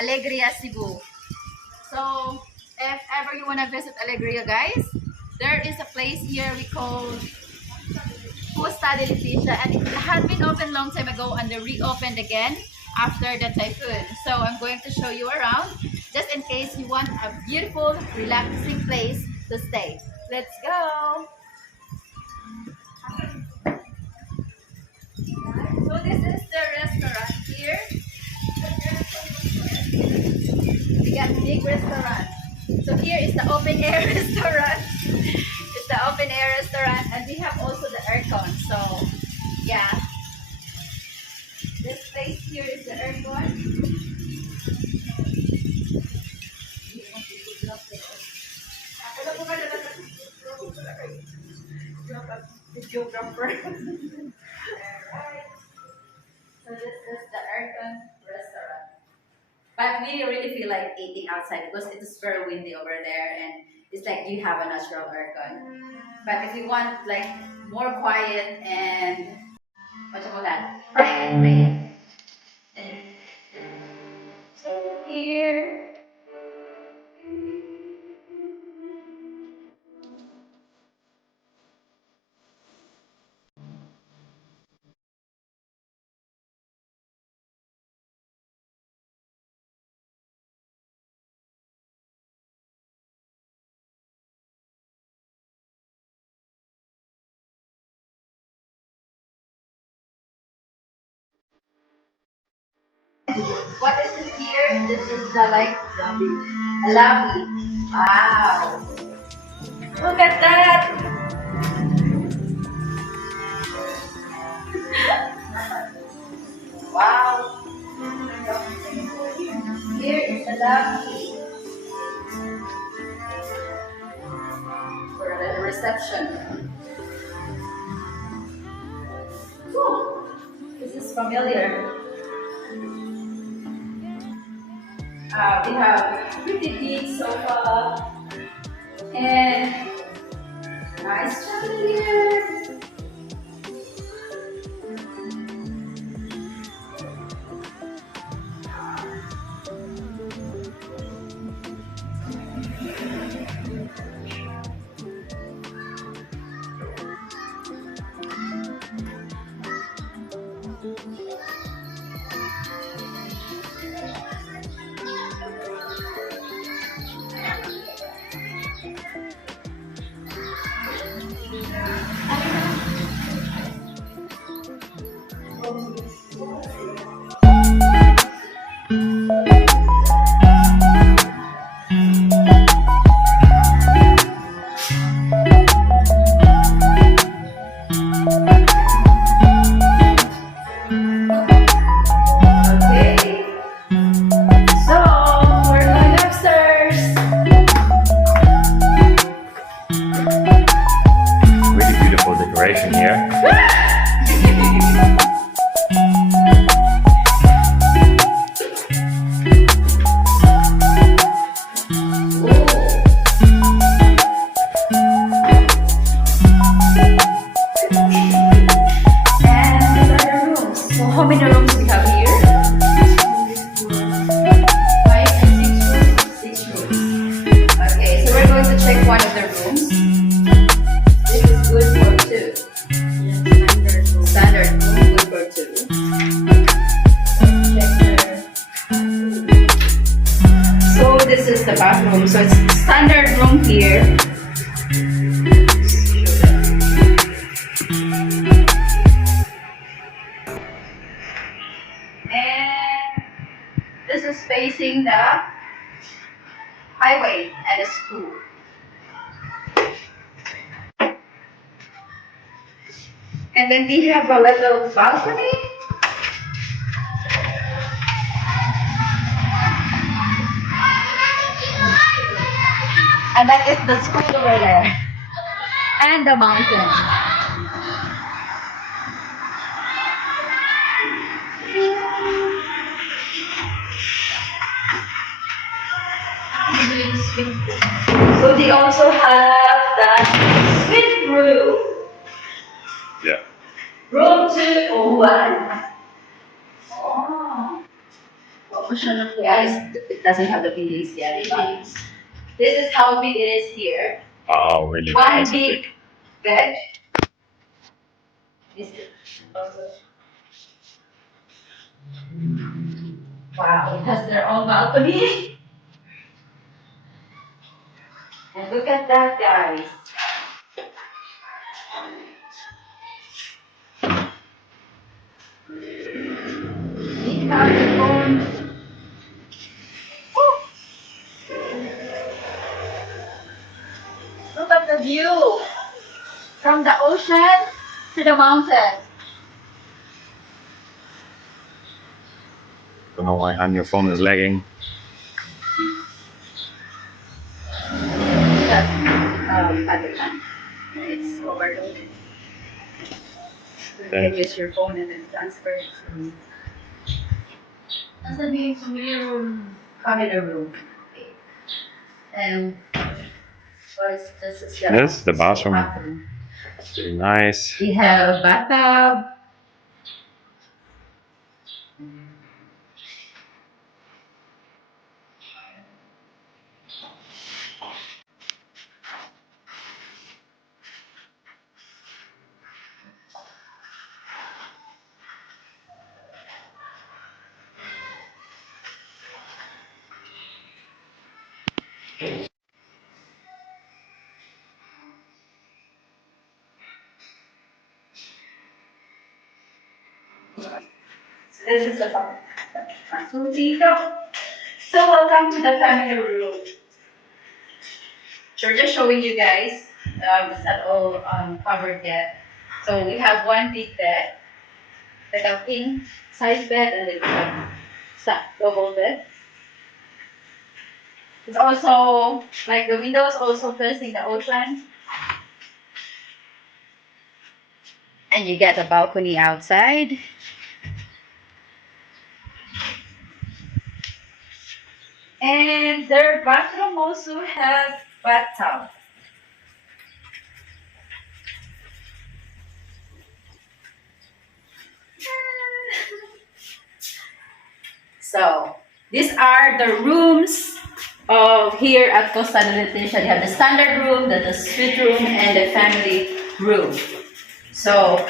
Alegria, Cebu. So, if ever you want to visit Alegria, guys, there is a place here we call Costa de Leticia, and it had been opened long time ago and they reopened again after the typhoon. So I'm going to show you around just in case you want a beautiful, relaxing place to stay. Let's go! So this is the restaurant here. We got big restaurant. So here is the open air restaurant. It's the open air restaurant, and we have also the aircon. So yeah, this place here is the aircon. Videographer. Alright. So this is the aircon restaurant. But we really feel like eating outside because it is very windy over there and it's like you have a natural aircon. But if you want like more quiet and what you call that? Private. Here. What is it here? This is the like a lobby. Wow. Look at that. Wow. Here is the lobby for the reception. Whew. This is familiar. We have pretty big sofa and nice chandelier. Decoration here. How many rooms we have here? 5 and 6 rooms. Okay, so we're going to check one of the rooms. This is good for 2. Standard room, good for 2. So this is the bathroom. So it's standard room here. And this is facing the highway and the school. And then we have a little balcony. And that is the school over there. And the mountain. So they also have that suite room. Yeah. Room 201. Oh. ocean guys. It doesn't have the buildings yet, but this is how big it is here. Oh, really One nice. big bed. This is wow, it has their own balcony. And look at that, guys. We have the own. Woo! Look at the view from the ocean to the mountain. Don't know why your phone is lagging. That's at the time. It's overloaded. You can use your phone and then transfer it to. Sasabihin ko yung camera room. Okay. And what's this? Is Yes, the bathroom. It's really nice. We have a bathtub. This is the bathroom. So, Tito. So, welcome to the family room. So, we're just showing you guys. It's not all covered yet. So, we have one big bed, like a king size bed, and then we have double bed. It's also, like the windows also facing the ocean. And you get a balcony outside. And their bathroom also has bathtub. So, these are the rooms of here at Costa de Leticia. They have the standard room, the suite room, and the family room. So,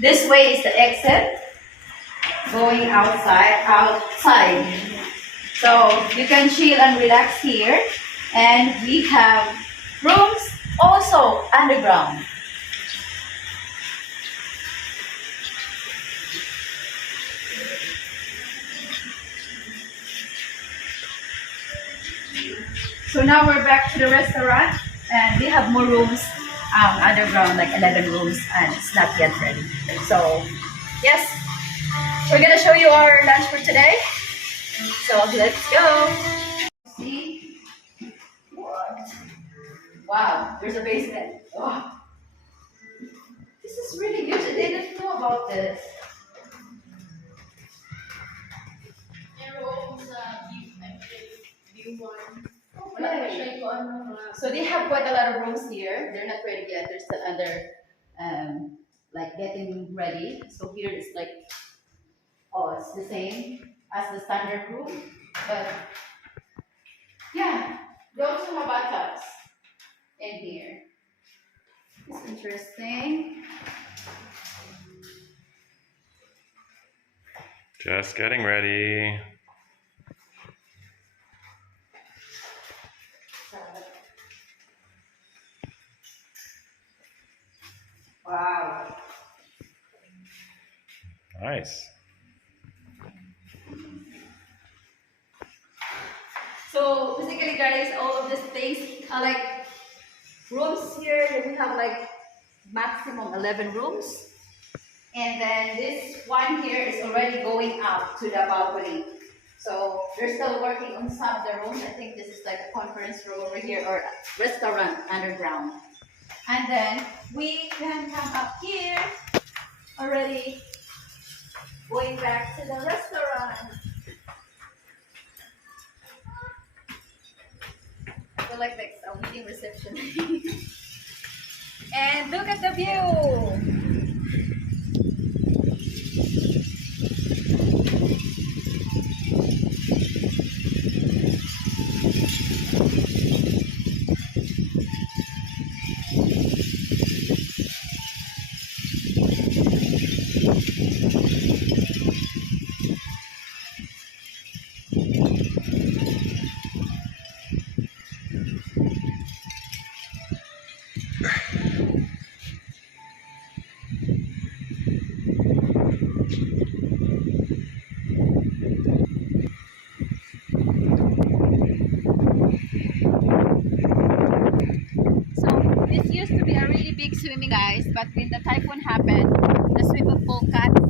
this way is the exit going outside. So, you can chill and relax here. And we have rooms also underground. So now we're back to the restaurant, and we have more rooms underground, like 11 rooms, and it's not yet ready. So, yes, we're gonna show you our lunch for today. So let's go. See? What? Wow, there's a basement. Oh. This is really good. I didn't know about this. Okay. So they have quite a lot of rooms here. They're not ready yet. They're still under, like getting ready. So here it's like, oh, it's the same as the standard room, but yeah, they also have bathtubs in here. It's interesting. Just getting ready. Wow. Nice. So basically, guys, all of these things are like rooms here. We have like maximum 11 rooms, and then this one here is already going up to the balcony. So they're still working on some of the rooms. I think this is like a conference room over here or a restaurant underground. And then we can come up here already going back to the restaurant. So like a meeting reception. And look at the view. big swimming guys, but when the typhoon happened, the swimming pool cut